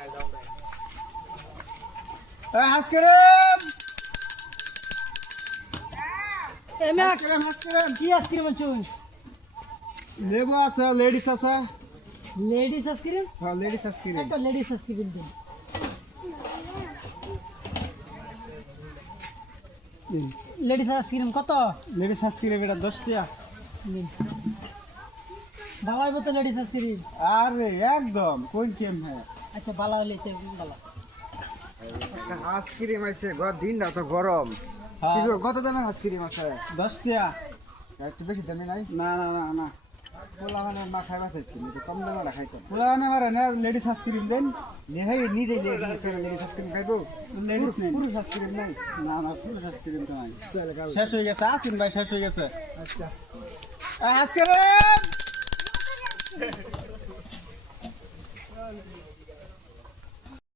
Ice cream কি ice cream আনছুন? লেবু আছে, লেডিস আছে। Ladies ice cream? হ্যাঁ, লেডিস আইসক্রিম। একটা লেডিস আইসক্রিম দিন। লেডিস আইসক্রিম কত? লেডিস আইসক্রিম এটা 10 টাকা। দিন। ভালো হবে তো লেডিস আইসক্রিম? আরে একদম কোন কেম হ্যাঁ। আচ্ছা ভালো হলে ভালো। আইসক্রিম আছে দিনটা তো গরম। হ্যাঁ, কত দামের আইসক্রিম আছে? 10 টাকা। একটু বেশি দামে নাই? না না না না, পোলা মানে মা খাইবা চাইছি, একটু কম দামে রাখাইতো। পুরানে মারে না, লেডিস আইসক্রিম দেন। নিজে লেডিস আইসক্রিম খাইবো? লেডিস নেই। পুরুষ আইসক্রিম নাই? না না, পুরুষ আইসক্রিম তো নাই। চলে খাবো। শেষ হয়ে গেছে, আসিন ভাই, শেষ হয়ে গেছে। আচ্ছা। আইসক্রিম